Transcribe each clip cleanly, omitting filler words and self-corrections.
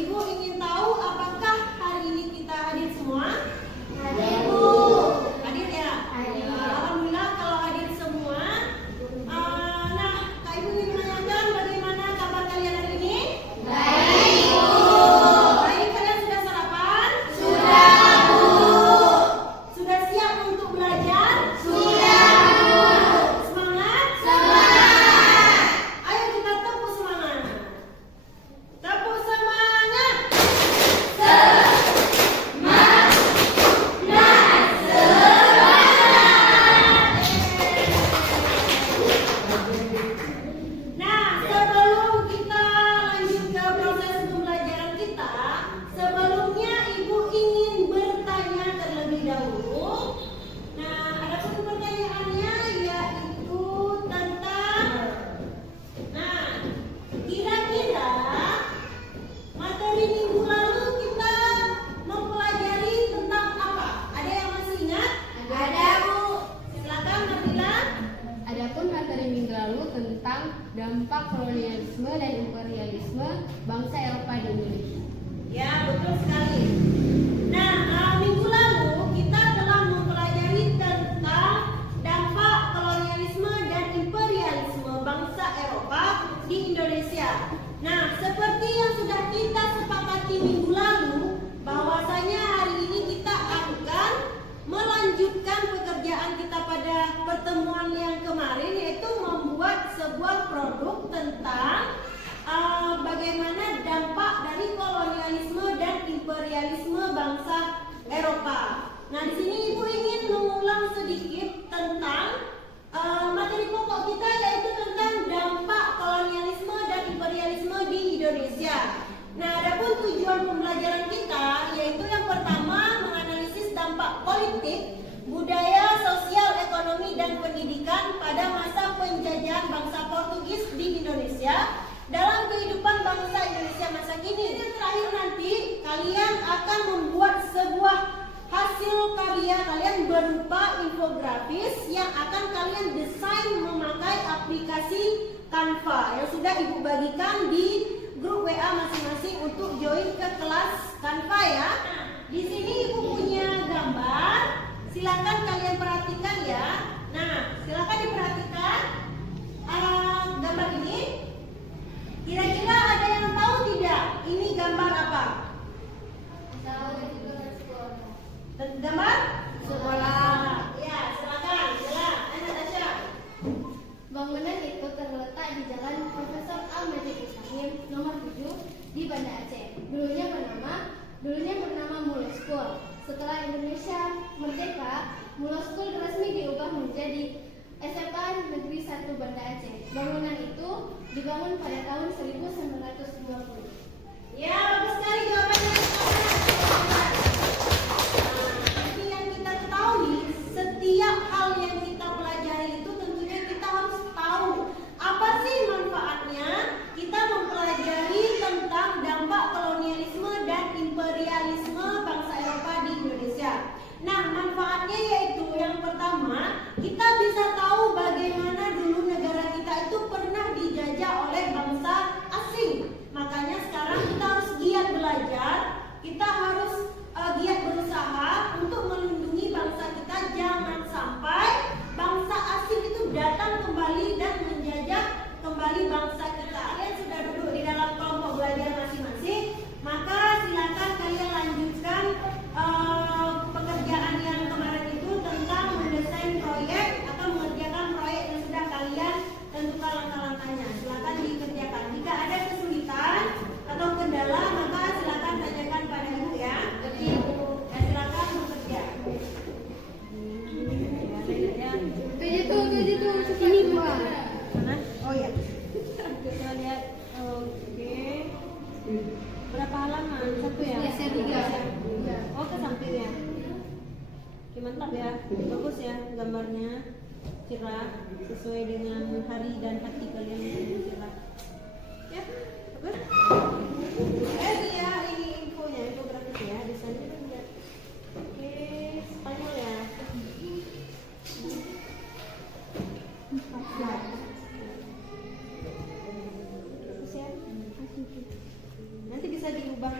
Ibu ingin tahu apakah hari ini kita hadir semua? Hadir, Bu. Hadir ya? Hadir. Alhamdulillah kalau hadir semua. Nah, Kak Ibu ingin menanyakan bagaimana kabar kalian hari ini? Baik, Bu. Baik, kalian sudah sarapan? Sudah, Bu. Sudah siap untuk belajar? Sudah, Bu. Semangat? Semangat. Ayo kita tepuk semangat. Tepuk semangat. Nah, sebelum kita lanjut ke proses pembelajaran kita, sebelumnya Ibu ingin bertanya terlebih dahulu. Nah, ada satu pertanyaannya yaitu tentang, nah, kira-kira materi minggu lalu kita mempelajari tentang apa? Ada yang masih ingat? Ada, Bu. Silakan, Nabila. Adapun materi minggu lalu tentang dampak kolonialisme dan imperialisme bangsa Eropa di Indonesia. Ya, betul sekali. Nah, minggu lalu kita telah mempelajari tentang dampak kolonialisme dan imperialisme bangsa Eropa di Indonesia. Nah, seperti yang sudah kita sepakati minggu lalu, bahwasanya hari ini kita akan melanjutkan pekerjaan kita pada pertemuan yang kemarin, yaitu membuat sebuah produk tentang bagaimana dampak dari kolonialisme dan imperialisme bangsa Eropa. Nah, di sini Ibu ingin mengulang sedikit tentang materi pokok kita, yaitu tentang dampak kolonialisme dan imperialisme di Indonesia. Nah, adapun tujuan pembelajaran kita yaitu yang pertama menganalisis dampak politik, budaya, sosial, ekonomi, dan pendidikan pada masa penjajahan bangsa Portugis di Indonesia dalam kehidupan bangsa Indonesia masa kini. Yang terakhir nanti kalian akan membuat sebuah hasil karya kalian berupa infografis yang akan kalian desain memakai aplikasi Canva yang sudah Ibu bagikan di grup WA masing-masing untuk join ke kelas Canva ya. Nah, di sini Ibu punya gambar, silakan kalian perhatikan ya. Nah, silakan diperhatikan gambar ini. Kira-kira ada yang tahu tidak? Ini gambar apa? Gambar sekolah. Ya, silakan. Silakan. Natasha. Bangunan itu terletak di Jalan Profesor Ahmad Ibrahim nomor 7 di Banda Aceh. Dulunya bernama Mula School. Setelah Indonesia merdeka, Mula School resmi diubah menjadi SMA Negeri 1 Banda Aceh. Bangunan itu dibangun pada tahun 1950. Ya, bagus sekali jawabannya. Seperti yang kita ketahui, setiap hal yang kita pelajari itu tentunya kita harus tahu apa sih manfaatnya kita mempelajari tentang dampak kolonialisme dan imperialisme bangsa Eropa di Indonesia. Nah, manfaatnya yaitu yang pertama, kita bisa tahu bagaimana dulu negara kita itu pernah dijajah oleh bangsa asing. Makanya sekarang kita harus giat belajar, kita harus giat berusaha untuk melindungi bangsa kita, jangan sampai bangsa asing itu datang kembali dan menjajah kembali bangsa kita. Kalian sudah duduk di dalam kelompok belajar masing-masing, maka silakan kalian lanjutkan pekerjaan yang kemarin itu tentang mendesain proyek atau mengerjakan proyek yang sudah kalian tentukan langkah-langkahnya. Silakan dikerjakan. Jika ada kesulitan atau kendala, maka silakan tanyakan pada Ibu ya. Silakan bekerja. Ini dua. Oh ya. Kita lihat. Oke. Berapa halaman? Satu ya? Geser 3. Oh, ke samping ya. Oke, mantap ya. Bagus ya gambarnya. Cerah, sesuai dengan hari dan hati kalian yang cerah. Ya, bagus. Ini ya, ini infonya, infografis ya, desainnya lihat. Oke, Spanyol ya. Bagus ya. Nanti bisa diubah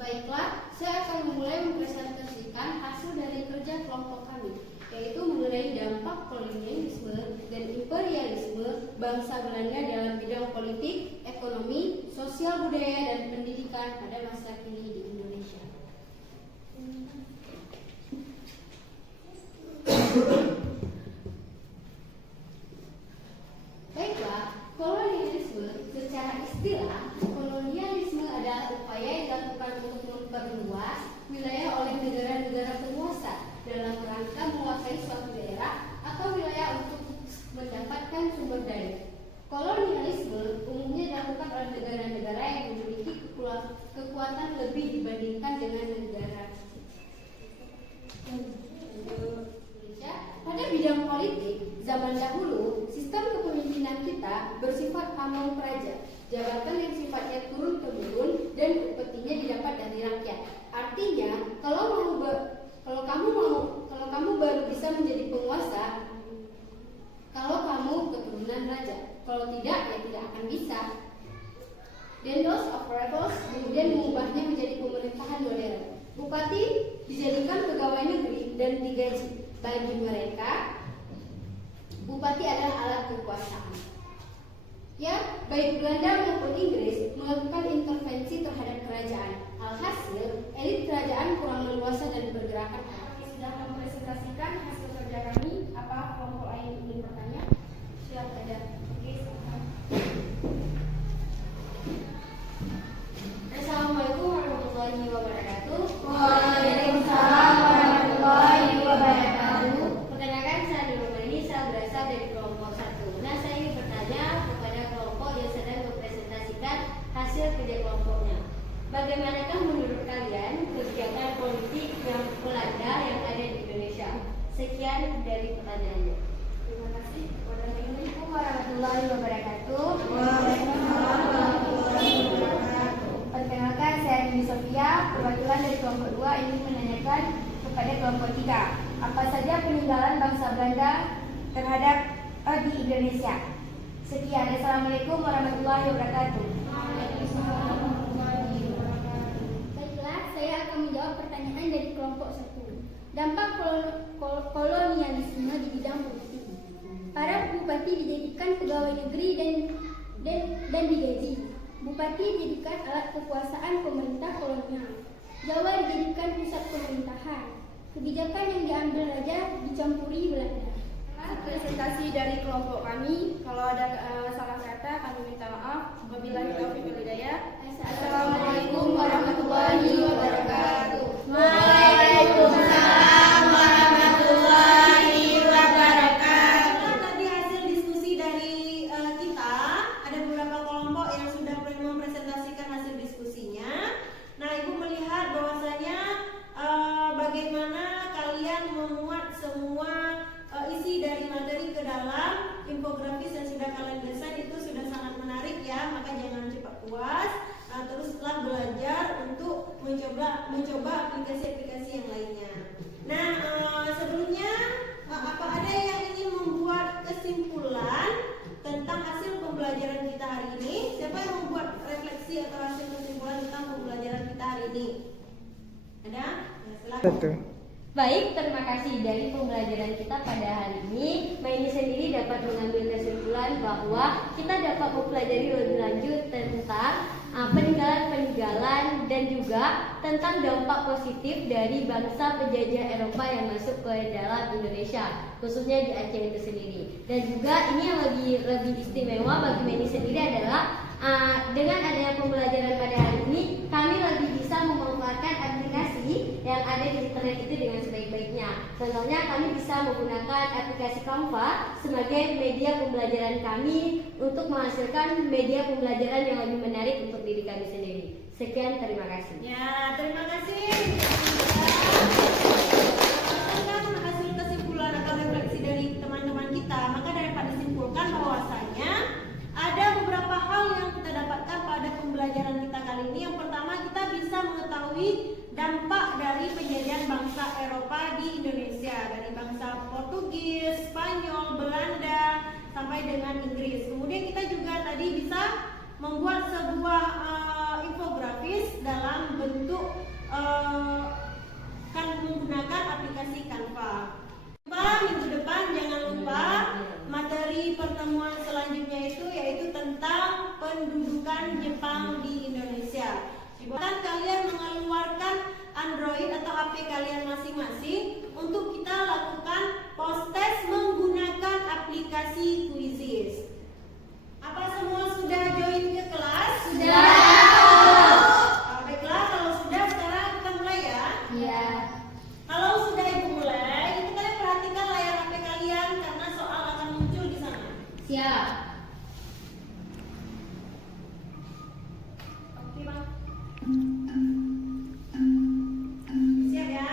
Baiklah, saya akan memulai mempresentasikan hasil dari kerja kelompok kami, yaitu mengenai dampak kolonialisme dan imperialisme bangsa Belanda dalam bidang politik, ekonomi, sosial budaya, dan pendidikan pada masa kini di Indonesia. Baiklah, kolonialisme secara istilah, kolonialisme adalah upaya yang dilakukan untuk memperluas wilayah oleh negara-negara penguasa dalam rangka menguasai suatu daerah atau wilayah untuk mendapatkan sumber daya. Kolonialisme umumnya dilakukan oleh negara-negara yang memiliki kekuatan lebih dibandingkan dengan negara Indonesia. Pada bidang politik, zaman dahulu, sistem kepemimpinan kita bersifat pamong praja, jabatan yang sifatnya turun-temurun dan upetinya didapat dari rakyat. Artinya, kalau kamu baru bisa menjadi penguasa kalau kamu keturunan raja. Kalau tidak, ya tidak akan bisa. Dendels of Rebels kemudian mengubahnya menjadi pemerintahan modern. Bupati dijadikan pegawai negeri dan digaji. Bagi mereka, bupati adalah alat kekuasaan. Ya, baik Belanda maupun Inggris melakukan intervensi terhadap kerajaan. Alhasil, elit kerajaan kurang leluasa dan bergerakan. Sudah mempresentasikan hasil kerja kami. Apa kelompok lain ingin bertanya? Silakan ada. Oke, silakan. Assalamualaikum warahmatullahi wabarakatuh. Waalaikumsalam warahmatullahi wabarakatuh. Perkenalkan, saya Nurul ini, saya berasal dari kelompok 1. Nah, saya ingin bertanya kepada kelompok yang sedang mempresentasikan hasil kerja kelompoknya. Bagaimanakah menurut kalian kegiatan politik yang Belanda yang ada di Indonesia? Sekian dari pertanyaannya. Terima kasih. Assalamualaikum warahmatullahi wabarakatuh. Perkenalkan, saya Dwi Sofia, perwakilan dari kelompok 2 ingin menanyakan kepada kelompok 3. Apa saja peninggalan bangsa Belanda terhadap di Indonesia? Sekian. Assalamualaikum warahmatullahi wabarakatuh. Baiklah, saya akan menjawab pertanyaan dari kelompok 1. Dampak kolonialisme di bidang politik. Para bupati dijadikan pegawai negeri dan digaji. Bupati dijadikan alat kekuasaan pemerintah kolonial. Jawa dijadikan pusat pemerintahan. Kebijakan yang diambil raja dicampuri Belanda. Presentasi dari kelompok kami. Kalau ada salah kata, kami minta maaf. Wabillahi taufiq wal hidayah. Assalamualaikum warahmatullahi wabarakatuh. Waalaikumsalam warahmatullahi wabarakatuh. Tadi hasil diskusi dari kita, ada beberapa kelompok yang sudah mempresentasikan hasil diskusinya. Nah, Ibu melihat bahwasanya bagaimana kalian memuat semua isi dari materi ke dalam infografis yang sudah kalian desain. Itu sudah sangat menarik ya, maka jangan cepat puas. Teruslah belajar untuk mencoba aplikasi-aplikasi yang lainnya. Nah, sebelumnya apa ada yang ingin membuat kesimpulan tentang hasil pembelajaran kita hari ini? Siapa yang membuat refleksi atau hasil kesimpulan tentang pembelajaran kita hari ini? Ada? Ya, silakan. Baik, terima kasih. Dari pembelajaran kita pada hari ini, Mbak ini sendiri dapat mengambil kesimpulan bahwa kita dapat mempelajari lebih lanjut tentang peninggalan-peninggalan dan juga tentang dampak positif dari bangsa penjajah Eropa yang masuk ke dalam Indonesia, khususnya di Aceh itu sendiri. Dan juga ini yang lebih istimewa bagi Mbak ini sendiri adalah dengan adanya pembelajaran pada hari ini, kami lebih bisa memanfaatkan aplikasi yang ada di internet itu dengan sebaik-baiknya. Contohnya, kami bisa menggunakan aplikasi Canva sebagai media pembelajaran kami untuk menghasilkan media pembelajaran yang lebih menarik untuk diri kami sendiri. Sekian, terima kasih. Ya, terima kasih. Berdasarkan hasil kesimpulan atau refleksi dari teman-teman kita, maka dapat disimpulkan bahwasanya ada beberapa hal yang kita dapatkan pada pembelajaran kita kali ini. Yang pertama, kita bisa mengetahui dampak dari penjajahan bangsa Eropa di Indonesia, dari bangsa Portugis, Spanyol, Belanda, sampai dengan Inggris. Kemudian kita juga tadi bisa membuat sebuah infografis dalam bentuk kan menggunakan aplikasi Canva. Minggu depan jangan lupa materi pertemuan selanjutnya yaitu tentang pendudukan Jepang di Indonesia. Bahkan kalian mengeluarkan Android atau HP kalian masing-masing untuk kita lakukan post-test menggunakan aplikasi Quizzes. Apa semua sudah join ke kelas? Sudah. Baiklah, kalau sudah sekarang kita mulai ya. Iya. Kalau sudah dimulai, itu kalian perhatikan layar HP kalian karena soal akan muncul di sana. Siap. Oke, Bang. Siap ya?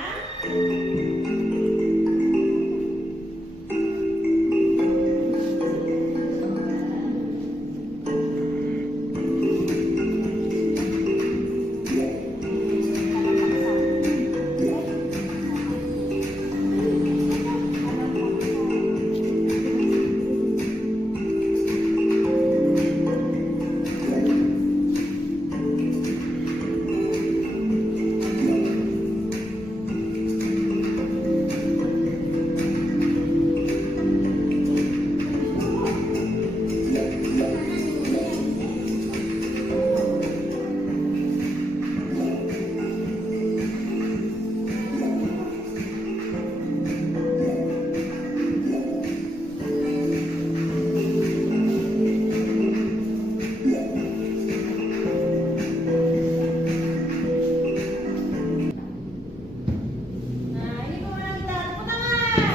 Nah, ini pemenang kita. Tepuk tangan.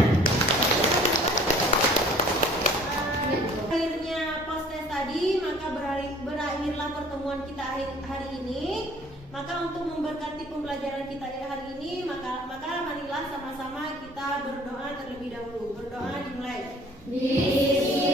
Akhirnya post-test tadi, maka berakhirlah pertemuan kita hari ini. Maka untuk memberkati pembelajaran kita hari ini, maka marilah sama-sama kita berdoa terlebih dahulu. Berdoa dimulai. Bismillah.